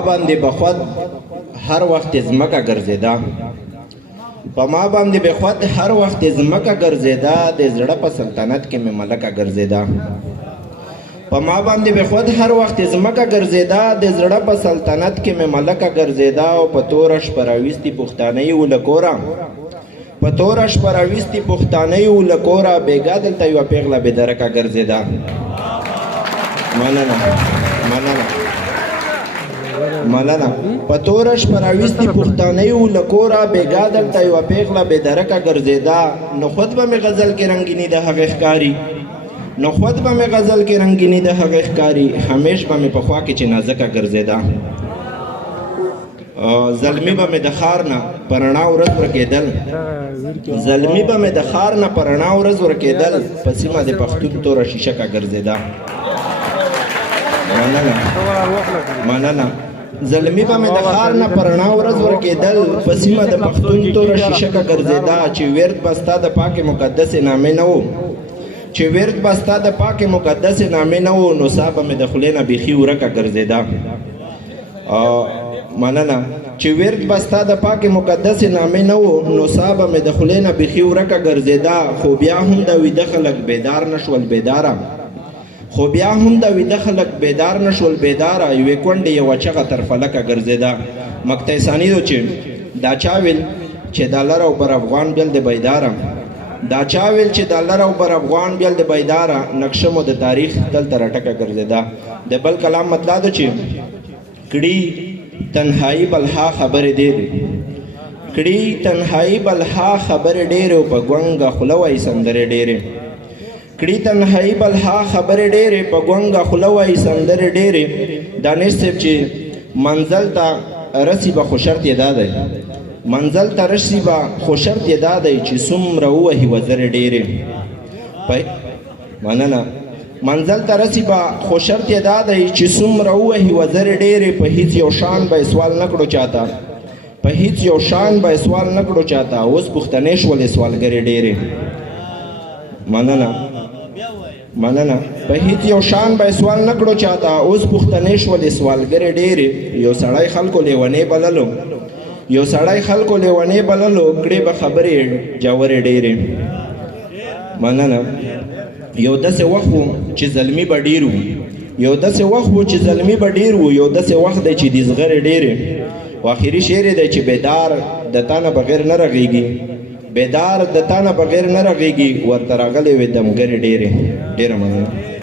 باندې بخود هر وخت زمکه ګرځیدا په ما باندې بخود هر وخت زمکه ګرځیدا د زړه په سلطنت کې مې ملکه ګرځیدا په ما باندې بخود هر وخت زمکه ګرځیدا د زړه په سلطنت کې مې ملکه ګرځیدا او په تورش پراويستي پښتانه ولکورا په تورش پراويستي پښتانه ولکورا بیګا دلته یو پیغله به درکه ګرځیدا مننه په تورش پراويستي پښتانه ولکورا بیګا دلته یو پیغله به درکه ګرځیدا نو خود به مې غزل کې رنگینی د هغه ښکاری نو خود به مې غزل کې رنگینی د هغه ښکاری همیش به مې په خوا کې چې نازکه ګرځیدا زلمی به مې د خار نه پرنا ورځ ورکېدل زلمی به مې د خار نه پرنا ورځ ورکېدل په سیمه د پښتون توره شیشه کا ګرځیدا مننه زلمی به مې د خار نه پرنا ورځ ورکېدل په سیمه د پښتون توره شیشه کا ګرځیدا چې ورد بستا د پاک مقدس نامې نه وو چې ورد بستا د پاک مقدس نامې نه وو نو صاحب مې د خلینه بیخي ورکه ګرځیدا مننه چې ورد بستا د پاک مقدس نامې نه وو نو صاحب مې د خلینه بیخي ورکه ګرځیدا خو بیا هم د ویده خلک بیدار نشول بیداره خو بیا هم د ویده خلک بیدار نشول بیداره یوې کونډې یوه چغه تر فلکه ګرځېده مقطع ثاني چې دا چا ویل چې د لر او بر افغان بیل د بیداره دا چا ویل چې د لر او بر افغان بیل د بیداره نقشه مو د تاریخ دلته راټکه ګرځېده د بل کلام مطلب ده چې کړي تنهایی بلها خبرې ډېرې کړي تنهایی بلها خبرې ډېرې او په ګونګه خوله وایي سندرې ډېرې کړي تنهایی بلها خبرې ډېرې په ګونګه خوله وایي سندرې ډېرې دانش صاحب چې منزل ته رسي به خو شرط یې دا دی منزل ته رسي به خو شرط یې دا دی چې څومره ووهي وزرې ډېرې مننه منزل ته رسي به خو شرط یې دا دی چې څومره ووهي وزرې ډېرې په هیڅ یو شان به سوال نه کړو چاته په هیڅ یو شان به سوال نه کړو چاته اوس پښتنې شولې سوالګرې ډېرې مننه په هیڅ یو شان به سوال نه کړو چاته اوس پښتنې شولې سوالګرې ډېرې یو سړی خلکو لیونې بللو یو سړی خلکو لیونې بللو کړې به خبرې جوړې ډېرې مننه یو داسې وخت و چې زلمي به ډېر وو یو داسې وخت و چې زلمي به ډېر وو یو داسې وخت دی چې د زغرې ډېرې و آخري شعر دی چې بیدار د تا نه بغیر نه رغېږي بیدار د تا نه بغیر نه رغېږي ورته راغلې وې دمګرې ډېرې ډېره مننه